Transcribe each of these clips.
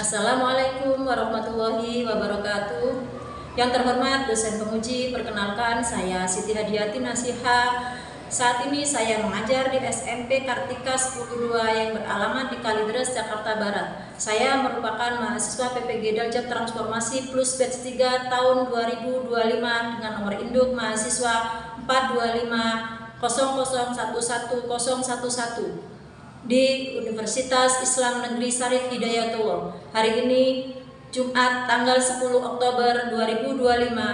Assalamualaikum warahmatullahi wabarakatuh. Yang terhormat dosen penguji, perkenalkan saya Siti Hadiati Nasiha. Saat ini saya mengajar di SMP Kartika 10-2 yang beralamat di Kalideres, Jakarta Barat. Saya merupakan mahasiswa PPG Daljab Transformasi Plus Batch 3 tahun 2025 dengan nomor induk mahasiswa 42500111011 di Universitas Islam Negeri Syarif Hidayatullah. Hari ini Jumat tanggal 10 Oktober 2025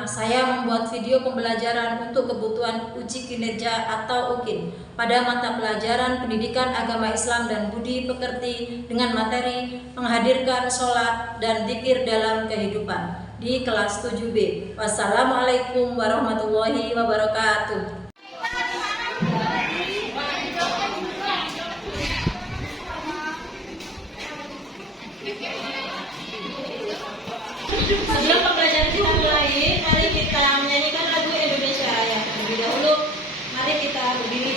saya membuat video pembelajaran untuk kebutuhan uji kinerja atau UKIN pada mata pelajaran Pendidikan Agama Islam dan Budi Pekerti dengan materi menghadirkan sholat dan dzikir dalam kehidupan di kelas 7B. Wassalamualaikum warahmatullahi wabarakatuh. Sebelum pembelajaran kita mulai, mari kita menyanyikan lagu Indonesia Raya. Terlebih dahulu, mari kita berdiri.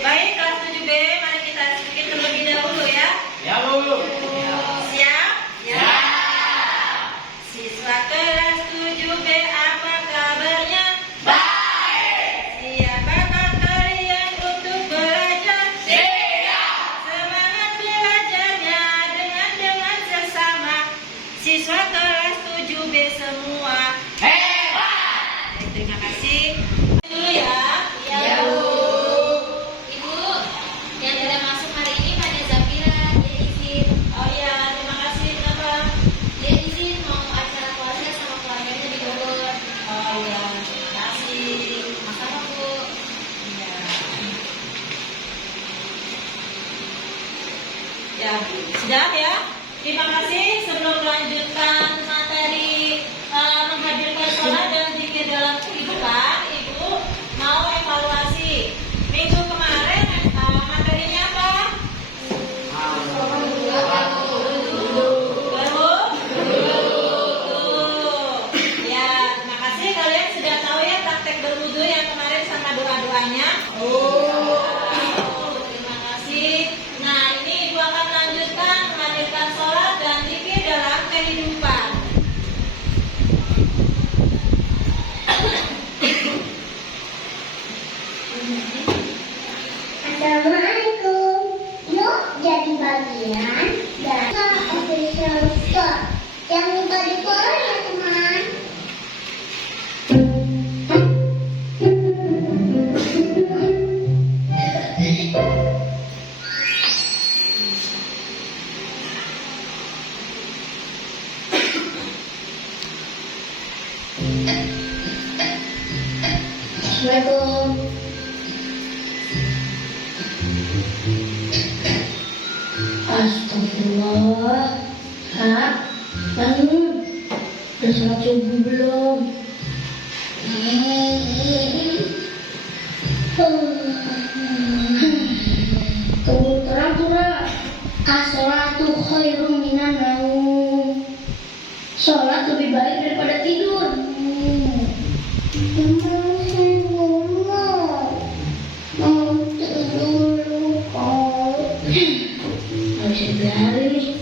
Baik, kelas 7B, mari kita sedikit terlebih dahulu ya. Ya, Bu. Siap? Ya. Siswa kelas 7B, apa kabarnya? Baik. Siapakah kalian untuk belajar? Siap. Semangat belajarnya dengan sesama. Siswa kelas 7B semua Hebat. terima kasih. Dulu ya. Ya, Bu. Ibu, yang tidak masuk hari ini pada Zafira, dia izin. Oh iya, terima kasih. Kenapa? Dia izin mau acara keluarga sama keluarganya di Bogor. Oh iya, terima kasih. Makanya, Bu. Iya. Ya, sudah ya. Terima kasih. Sebelum melanjutkan materi menghadirkan sholat dan zikir dalam kehidupan, Ibu mau evaluasi. Minggu kemarin materinya apa? Berwudu. Ya, terima kasih kalian sudah tahu ya praktek berwudu yang kemarin sama doa-doanya. Terima kasih. Nah, ini Ibu akan lanjutkan menghadirkan sholat dan zikir dalam kehidupan. Assalamualaikum. Yuk jadi bagian dari official store. Jangan lupa di follow ya teman. Assalamualaikum. Astagfirullah. Kak, bangun. Udah sholat subuh belum? Kebun terang pura. As-sholatu khairun minan naum. Sholat lebih baik daripada tidur. Mau tidur kok. Gak bisa biarin nih.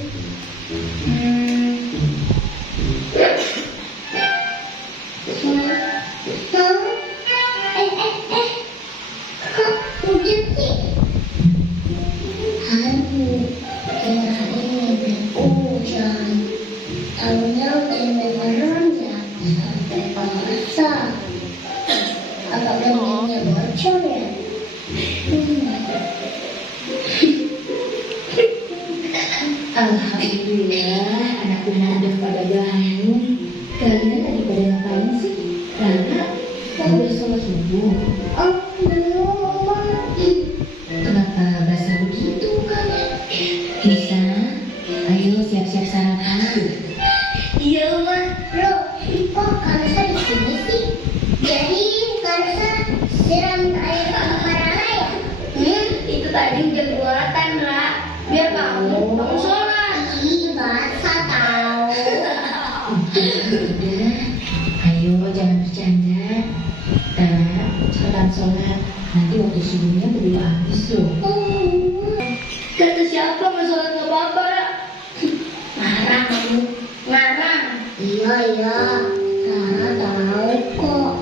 Kok hujan sih? Aduh, kirain mimpi hujan. Taunya hujan beneran ya. Sampai basah. Apa gentengnya bocor ya? Alhamdulillah, anak-anak udah pada bangun. Kalian tadi pada ngapain sih? Rana, kamu udah sholat subuh? Oh, belum. Kenapa basah begitu mukanya? Nisa, ayo siap-siap sarapan. Iya, Ma. Loh, kok Karsa di sini sih? Jadi Karsa siram air parala ya? Itu tadi hujan buatan, Ra. Biar kamu bangun sholat. Ih, basah tahu. Udah, ayo jangan bercanda. Cepetan sholat. Nanti waktu subuhnya belum habis loh. Kata siapa mau sholat nggak apa-apa, Ra? Marah kamu, marah. Iya, Rara tahu kok.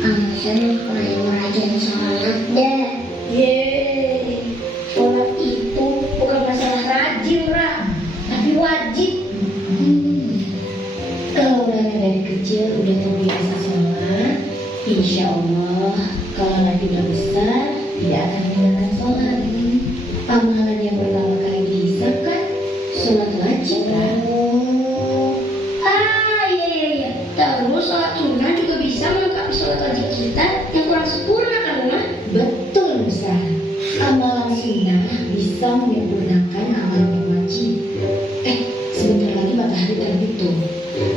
Angsan paling rajin sholat deh. Yeay, sholat itu bukan masalah rajin, Ra, tapi wajib. Kalau Rana dari kecil udah terbiasa sholat, insya Allah kalau nanti udah besar tidak akan meninggalkan sholat. Amalan yang pertama kali dihisab kan sholat wajib kan? Iya. Terus sholat sunnah juga bisa melengkapi sholat wajib kita yang kurang sempurna kan, Ma? Betul besar. Amalan sunnah bisa menyempurnakan amalan yang wajib. Sebentar lagi matahari terbit tuh.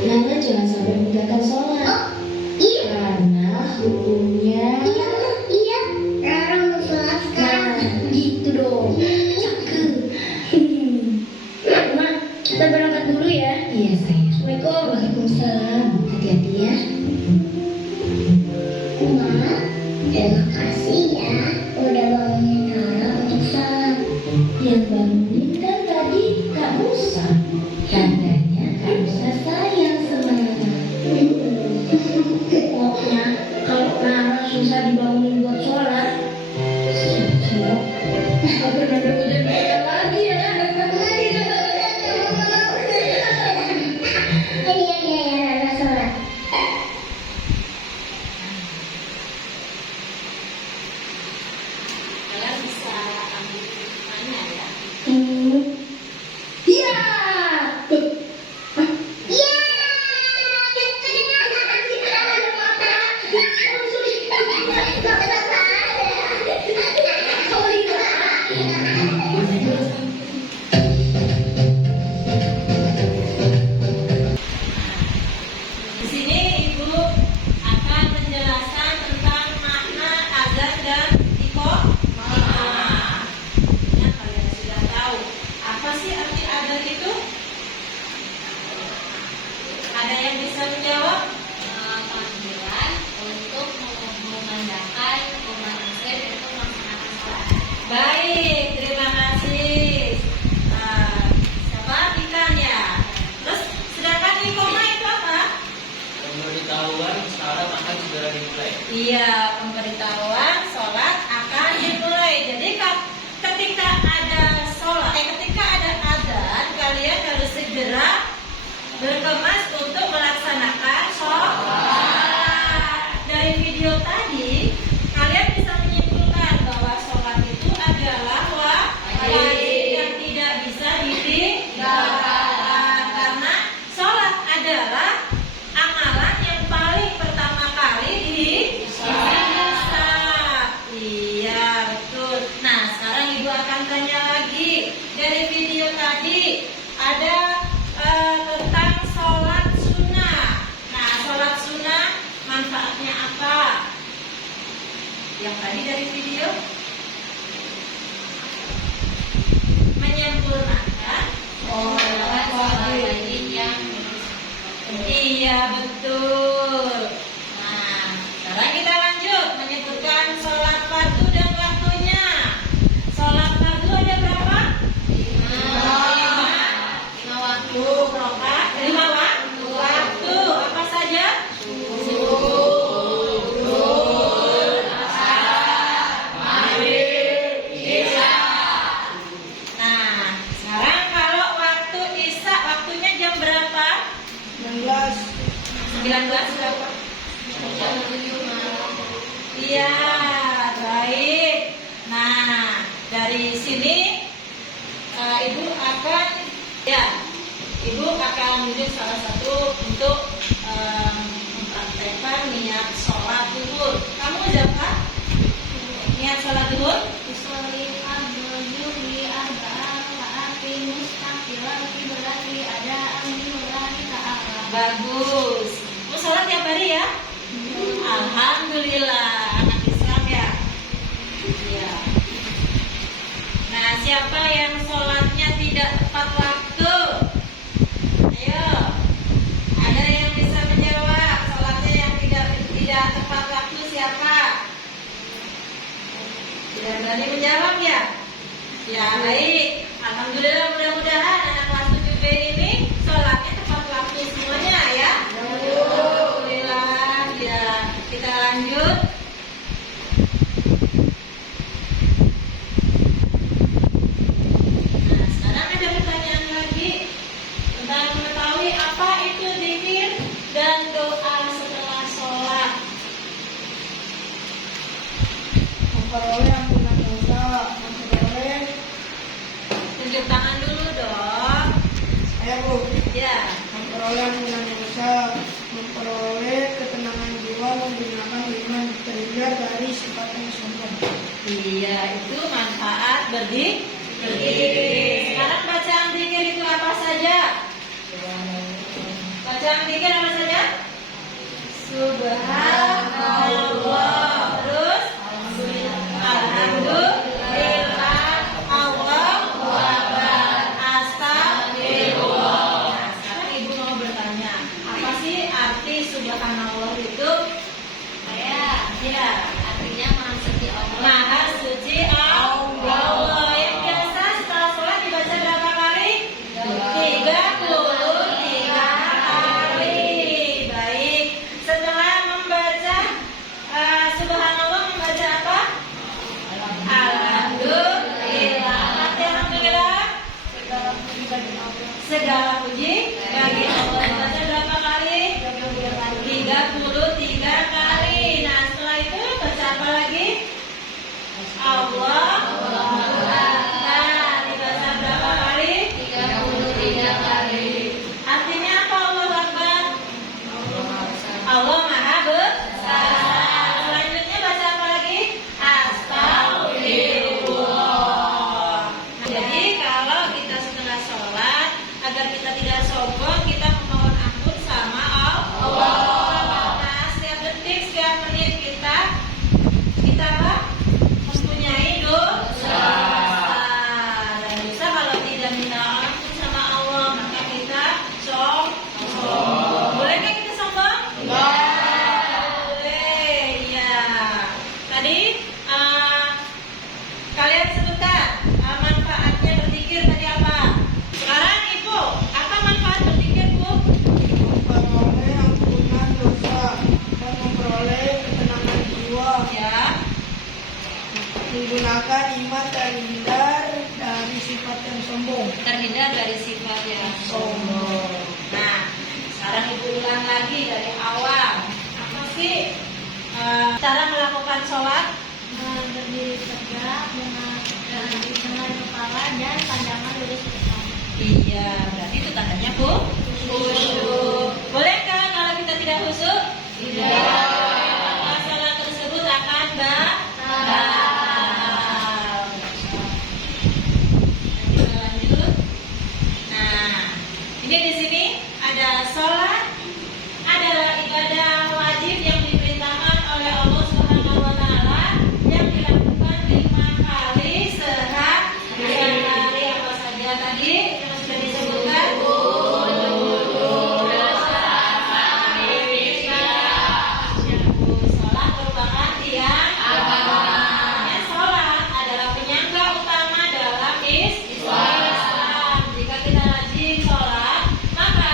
Nana jangan sampai meninggalkan sholat. Oh, iya. Karena hukumnya. Iya. Rara mau sholat sekarang. Gitu dong. Cakep. Ma, kita berangkat dulu ya. Iya sayang. Assalamualaikum. Waalaikumsalam. Hati-hati ya. Ma, terima kasih ya udah bangunin Rara untuk sholat. Yang bangunin kan tadi Kak Musa. Tandanya Kak Musa sayang sama Nana. Pokoknya kalau Rara susah dibangunin buat sholat, siap-siap akan ada hujan lagi ya. Iya, Rara sholat. Kalian bisa ambil mana ya? Iya. Di sini Ibu akan menjelaskan tentang makna azan dan iqamah. Ya, kalian sudah tahu. Apa sih arti azan itu? Ada yang bisa menjawab? Panggilan untuk mengandalkan umat muslim untuk melaksanakan sholat. Baik, terima kasih. Siapa ikannya? Terus sedangkan iqamah itu apa? Pemberitahuan sholat akan segera dimulai. Iya, pemberitahuan sholat akan dimulai. Jadi ketika ada sholat, ketika ada adzan, kalian harus segera berkemas untuk melaksanakan sholat. Dari video tadi, kalian bisa menyimpulkan bahwa sholat itu adalah wajib yang tidak bisa ditinggalkan. Karena sholat adalah amalan yang paling pertama kali di 19 berapa? Iya, baik. Nah, dari sini Ibu akan menunjuk salah satu untuk mempraktekkan niat sholat zuhur. Kamu siapa? Niat sholat zuhur? Bagus. Mau sholat tiap hari ya? Alhamdulillah, anak Islam ya. Iya. Nah, siapa yang sholatnya tidak tepat waktu? Ayo, ada yang bisa menjawab sholatnya yang tidak tepat waktu siapa? Tidak berani menjawab ya? Ya baik. Alhamdulillah, mudah-mudahan anak kelas 7B ini sholatnya tepat waktu semuanya ya. Alhamdulillah. Ya, kita lanjut. Nah, sekarang ada pertanyaan lagi tentang mengetahui apa itu zikir dan doa setelah sholat. Memperoleh ampunan dosa, memperoleh Tunjuk tangan dulu dong. saya Bu, Ya. memperoleh ampunan dosa, memperoleh ketenangan jiwa, menggunakan iman, terhindar dari sifat yang sombong. Iya, itu manfaat berdiri. Sekarang bacaan zikir itu apa saja? Bacaan zikir apa saja? Subhanallah. Terus Alhamdulillah, Allahu Akbar, Astagfirullah. Nah, sekarang Ibu mau bertanya, apa sih arti Subhanallah itu? Ya. Artinya maha suci Allah. Maha suci Allah. Yang biasa setelah sholat dibaca berapa kali? 33 kali. Baik. Setelah membaca Subhanallah, membaca apa? Alhamdulillah. Arti alhamdulillah? Segala puji bagi Allah. Dibaca berapa kali? 33 kali. Nah, setelah itu baca apa lagi? Allah. Nah, dibaca berapa kali? 33 kali. Artinya apa Allah Akbar? Allah Maha Besar. Selanjutnya baca apa lagi? Astagfirullah. Jadi kalau kita setelah sholat, agar kita tidak sombong, kita memohon ampun sama Allah. Nah, setiap detik, setiap menit kita apa? Mempunyai dosa. Dan dosa kalau tidak minta ampun sama Allah, maka kita sombong. Bolehkah kita sombong? Boleh, ya. Tadi kalian sebutkan manfaatnya berzikir tadi apa? Sekarang Ibu, apa manfaat berzikir, Bu? Memperoleh ampunan dosa dan memperoleh ketenangan jiwa, Ya. menggunakan iman, terhindar dari sifat yang sombong. Terhindar dari sifat yang sombong. Nah, sekarang Ibu ulang lagi dari awal. Apa sih cara melakukan sholat? Berdiri tegak dengan kepala dan pandangan lurus ke depan. Iya, berarti itu tandanya khusyuk. Bolehkah kalau kita tidak khusyuk? Tidak. Maka sholat tersebut akan batal. Kita lanjut. Nah, ini di sini ada sholat adalah ibadah wajib yang diperintahkan oleh Allah Subhanahu wa taala yang dilakukan 5 kali sehari. Apa saja tadi yang sudah disebutkan? Sholat merupakan tiang agama. Sholat adalah penyangga utama dalam Islam. Jika kita rajin sholat, maka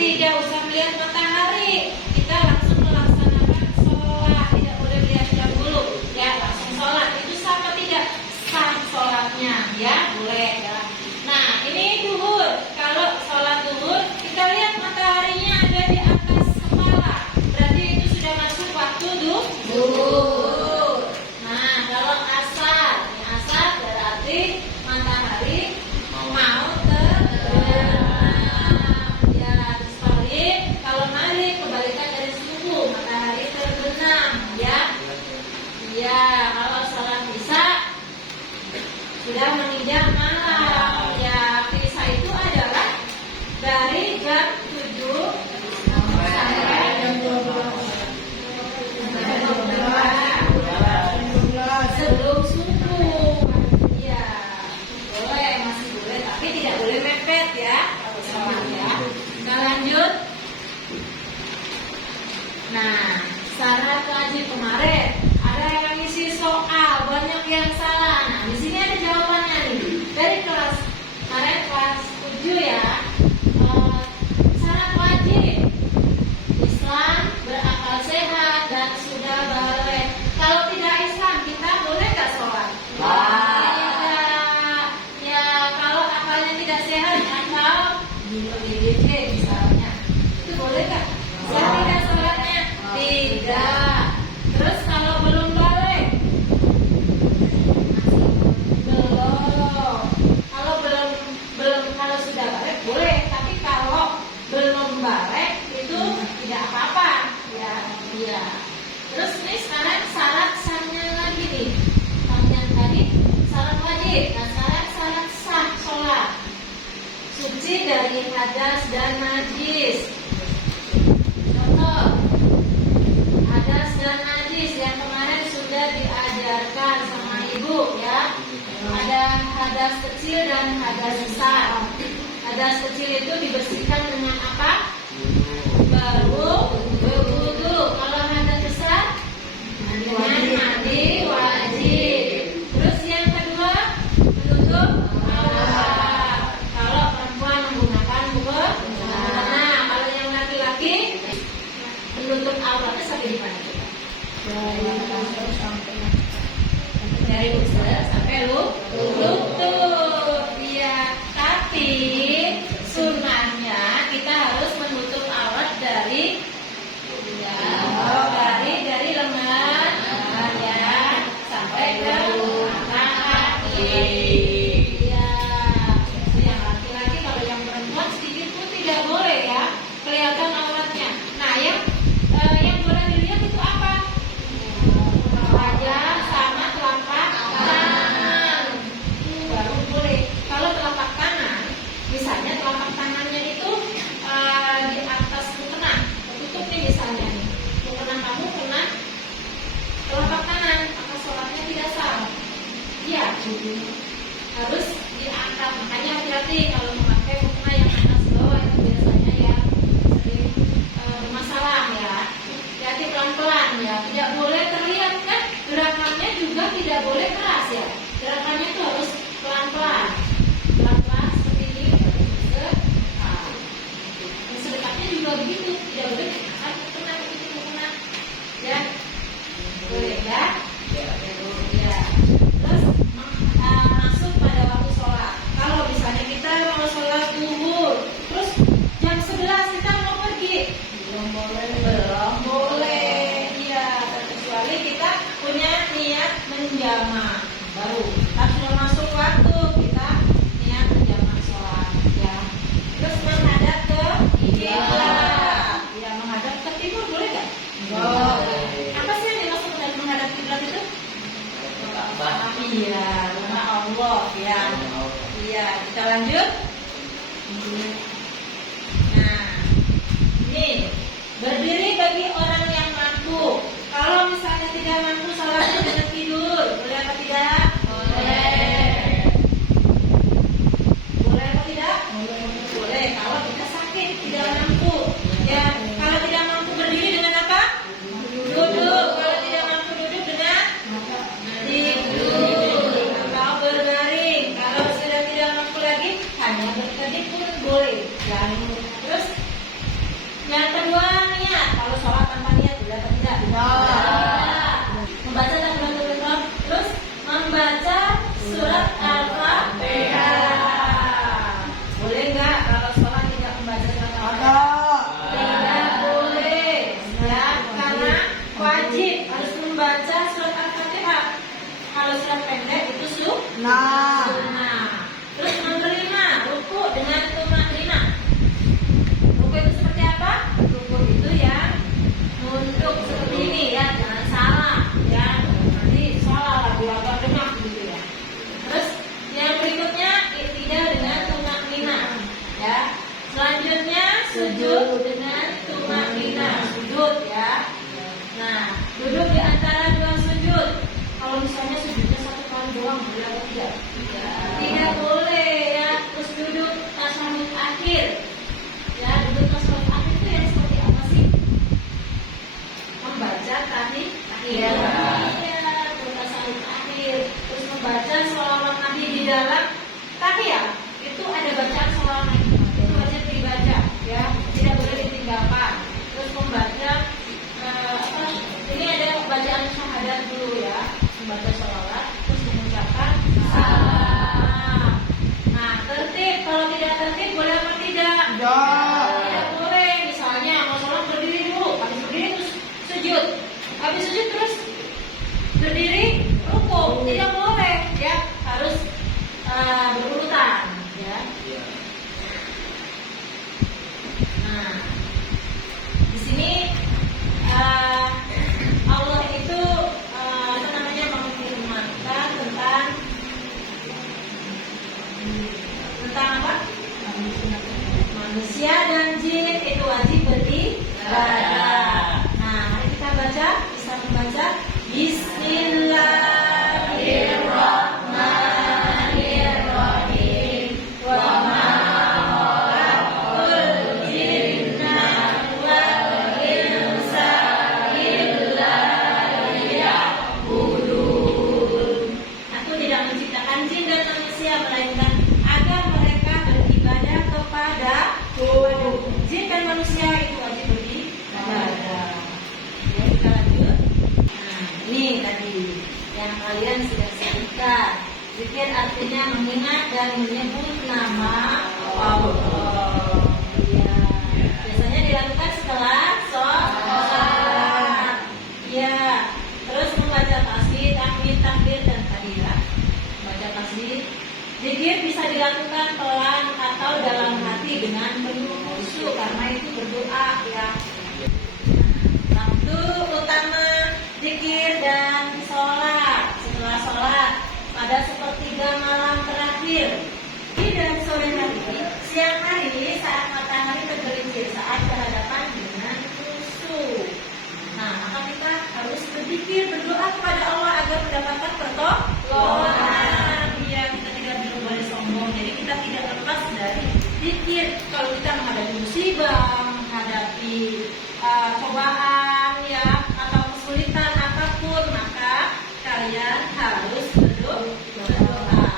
tidak usah melihat matahari. Kita langsung melaksanakan sholat, tidak boleh melihat jam dulu. Ya, langsung sholat. Itu sah apa tidak? Sah sholatnya, ya boleh. Ya. Nah, ini duhur. Kalau sholat duhur, kita lihat mataharinya ada di atas kepala. Berarti itu sudah masuk waktu duhur. Nah, kalau asar, ini asar berarti matahari mau terbenam. Ya, terus maghrib. Kalau maghrib kebalikan dari subuh, matahari terbenam. Ya, ya. Kalau sholat isya sudah menginjak malam. Ya, isya itu adalah dari jam 7 sampai jam 12. Sebelum subuh. Ya, boleh, masih boleh, tapi tidak boleh mepet ya. Kalau sholat ya. Kita lanjut. Nah, syarat wajib kemarin ada yang ngisi soal, banyak yang salah. Nah, di sini ada jawabannya nih. Dari kelas kemarin kelas 7 ya. Syarat wajib Islam, berakal sehat dan sudah balik. Kalau tidak Islam, kita boleh nggak sholat? Tidak. Ya, kalau akalnya tidak sehat atau DBD misalnya, itu boleh nggak? Sah tidak sholatnya? Tidak. Terus kalau belum balik, belum. Kalau sudah balik boleh, tapi kalau belum balik itu tidak apa-apa. Ya, iya. Terus nih sekarang syarat sahnya lagi nih. Yang tadi syarat wajib, nah syarat sah sholat. Suci dari hadas dan najis. Contoh, hadas dan najis yang kemarin sudah diajarkan sama ibu ya. Ada hadas kecil dan hadas besar. Hadas kecil itu dibersihkan dengan apa? Berwudu. Kalau hadas besar dengan mandi wajib. Terus yang kedua, menutup aurat. Kalau perempuan menggunakan mukena. Nah, kalau yang laki-laki menutup auratnya sampai di mana coba? Dari usus sampai lutut. Ya, tapi sunnahnya kita harus menutup aurat dari lengan ya sampai ke kaki. Ya, yang laki-laki, kalau yang perempuan sedikit pun tidak boleh ya kelihatan auratnya. Nah, yang boleh dilihat itu apa? Wajah sama telapak tangan. Baru boleh. Kalau telapak tangan, misalnya telapak tangannya itu di atas mukena, tertutup nih misalnya nih. Mukena kamu kena telapak tangan, maka sholatnya tidak sah. Iya, harus diangkat. Makanya hati-hati kalau memakai mukena yang atas bawah, itu biasanya ya sering bermasalah ya. Hati-hati pelan-pelan ya, tidak boleh terlihat kan. Gerakannya juga tidak boleh keras ya. Gerakannya itu harus pelan-pelan. Pelan-pelan seperti ini. Sedekatnya juga begitu, tidak boleh akan mukena begitu mukena. Ya, boleh ya. Ya. Terus masuk pada waktu sholat. Kalau misalnya kita mau sholat duhur, terus jam 11 kita mau pergi, belum boleh. Iya, kecuali kita punya niat menjamak baru. Tapi sudah masuk waktu kita niat menjamak sholat. Ya. Terus menghadap ke kiblat. Ya, menghadap ke timur boleh nggak? Boleh. Apa sih yang dimaksud dengan menghadap kiblat itu? Iya, rumah Allah ya. Iya, kita lanjut. Nah, ini berdiri Nah, Terus nomor 5, ruku dengan tumaknina. Ruku itu seperti apa? Ruku itu ya nunduk seperti ini ya, jangan salah ya. Nanti salah lagi agak dengar gitu ya. Terus yang berikutnya iktidal dengan tumaknina ya. Selanjutnya sujud dengan tumaknina, sujud ya. Nah, duduk di antara dua sujud. Kalau misalnya sujudnya satu kali doang, boleh atau tidak? Tidak boleh ya. Terus duduk tasyahud akhir. Ya, duduk tasyahud akhir itu yang seperti apa sih? Membaca tahiyat. Ya, duduk tasyahud akhir. Terus membaca sholawat Nabi di dalam tahiyat. Itu ada bacaan sholawat Nabi. Itu wajib dibaca ya, tidak boleh ditinggalkan. Terus membaca ini ada bacaan syahadat dulu ya, membaca sholawat, terus mengucapkan salam. Nah, tertib. Kalau tidak tertib boleh apa tidak? Tidak boleh. Misalnya mau sholat berdiri dulu, habis berdiri terus sujud, habis sujud terus berdiri ruku, tidak boleh ya, harus berurutan ya. Nah, di sini Allah itu memfirmankan tentang apa? Manusia dan jin itu wajib beribadah. Nah, mari kita baca, bisa membaca Bismillahirrahmanirrahim. Wa ma khalaqtul jinna wal insa illa liya'budun. Aku tidak menciptakan jin dan manusia melainkan agar mereka beribadah kepadaku. Jin dan manusia itu wajib beribadah. Ya, kita lanjut. Nah, ini tadi yang kalian sudah sebutkan. Zikir artinya mengingat dan menyebut nama Allah. Ya, biasanya dilakukan setelah sholat. Ya, terus membaca tasbih, tahmid, takbir dan tahlilah. Membaca tasbih. Zikir bisa dilakukan pelan atau dalam hati dengan penuh khusyuk karena itu berdoa ya. Waktu utama zikir dan sholat setelah sholat pada sepertiga malam terakhir. Dan sore hari, siang hari saat matahari tergelincir saat berhadapan dengan musuh. Nah, maka kita harus berzikir, berdoa kepada Allah agar mendapatkan pertolongan. Iya, kita tidak boleh sombong. Jadi kita tidak lepas dari zikir. Kalau kita menghadapi musibah, menghadapi cobaan ya atau kesulitan apapun, maka kalian harus berdoa.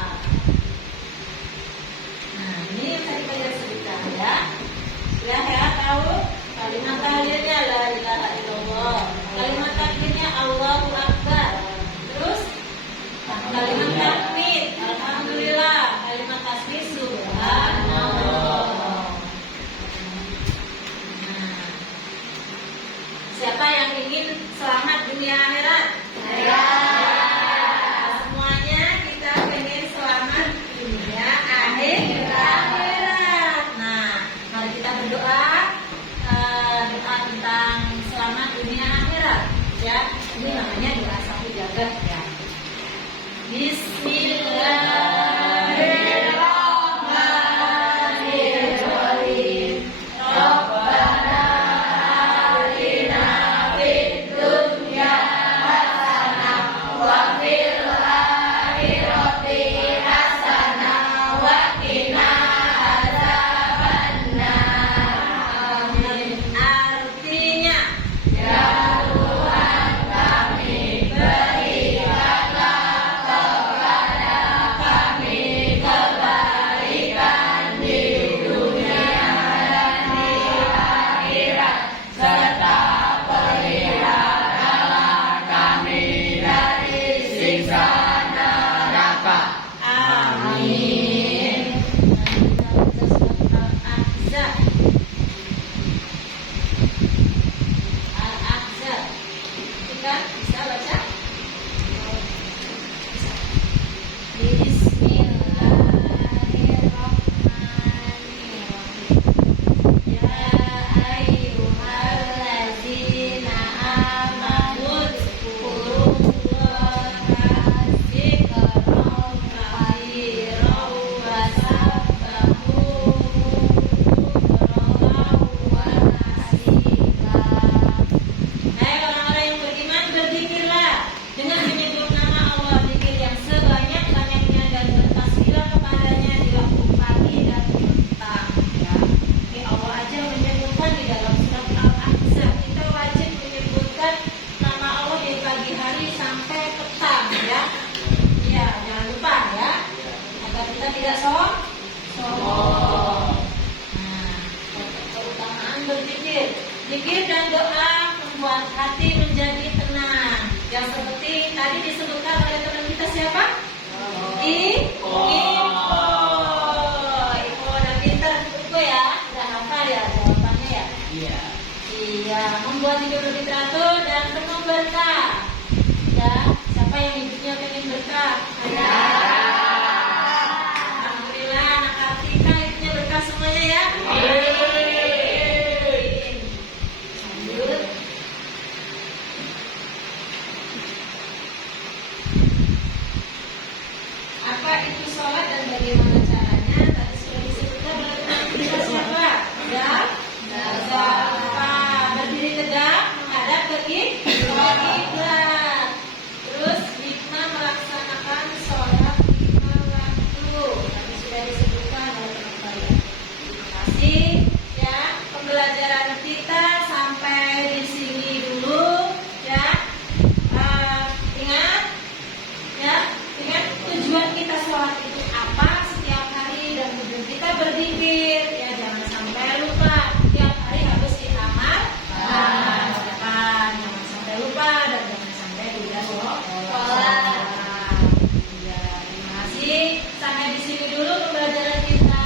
Nah, ini yang tadi kalian sebutkan ya. Ya, tahu kalimat tahlilnya la ilaha illallah. Kalimat takbirnya Allahu Akbar. Terus kalimat tahmid alhamdulillah. Kalimat tasbih subhanallah. Nah, siapa yang ingin selamat dunia akhirat? Ya. Semuanya kita ingin selamat dunia akhirat. Nah, mari kita berdoa doa tentang selamat dunia akhirat ya. Ini namanya doa sapu jagat ya. Bismillahirrahmanirrahim. Rabbana atina fid dunya hasanah wa fil akhirati hasanah wa qina adzabannar. Artinya ya Tuhan kami, berikanlah kepada berzikir. Zikir dan doa membuat hati menjadi tenang. Yang seperti tadi disebutkan oleh teman kita siapa? Ipo udah pintar Ipo ya, udah hafal ya jawabannya ya. Iya. Iya, membuat hidup lebih teratur dan penuh berkah. Ya, siapa yang hidupnya pengen berkah? Ada. Alhamdulillah, anak Kartika hidupnya berkah semuanya ya. Lanjut. Apa itu sholat dan bagaimana caranya? Tadi sudah disebutkan oleh teman kita siapa? Ya, lupa. Berdiri tegak, menghadap ke kiblat. Terus hikmah melaksanakan sholat 5 waktu. Tadi sudah disebutkan oleh teman saya. Terima kasih ya. Pembelajaran kita sampai di sini dulu ya. Ingat ya, ingat tujuan kita sholat itu apa setiap hari dan tujuan kita berzikir ya, jangan sampai lupa tiap hari harus diamalkan. Jangan sampai lupa dan jangan sampai tidak sholat. Ya, terima kasih. Sampai di sini dulu pembelajaran kita.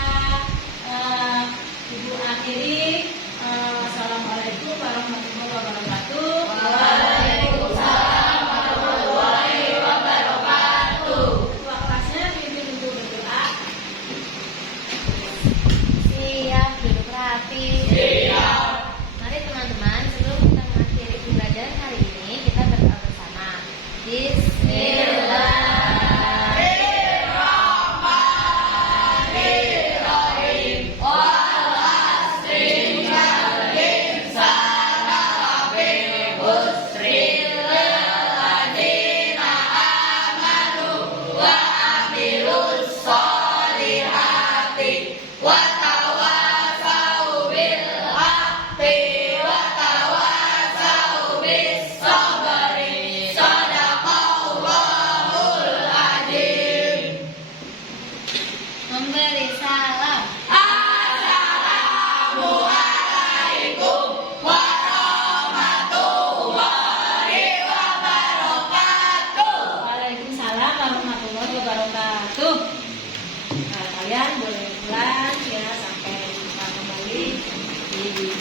Ibu akhiri. Assalamualaikum warahmatullahi wabarakatuh. Waalaikumsalam warahmatullahi wabarakatuh. Ketua kelasnya pimpin ibu berdoa. Siap, duduk rapi. Siap. Mari teman-teman, sebelum kita mengakhiri pembelajaran hari ini, kita berdoa bersama. Bismillah. Memberi salam. Waalaikumsalam warahmatullahi wabarakatuh. Nah, kalian boleh pulang ya, sampai jumpa kembali di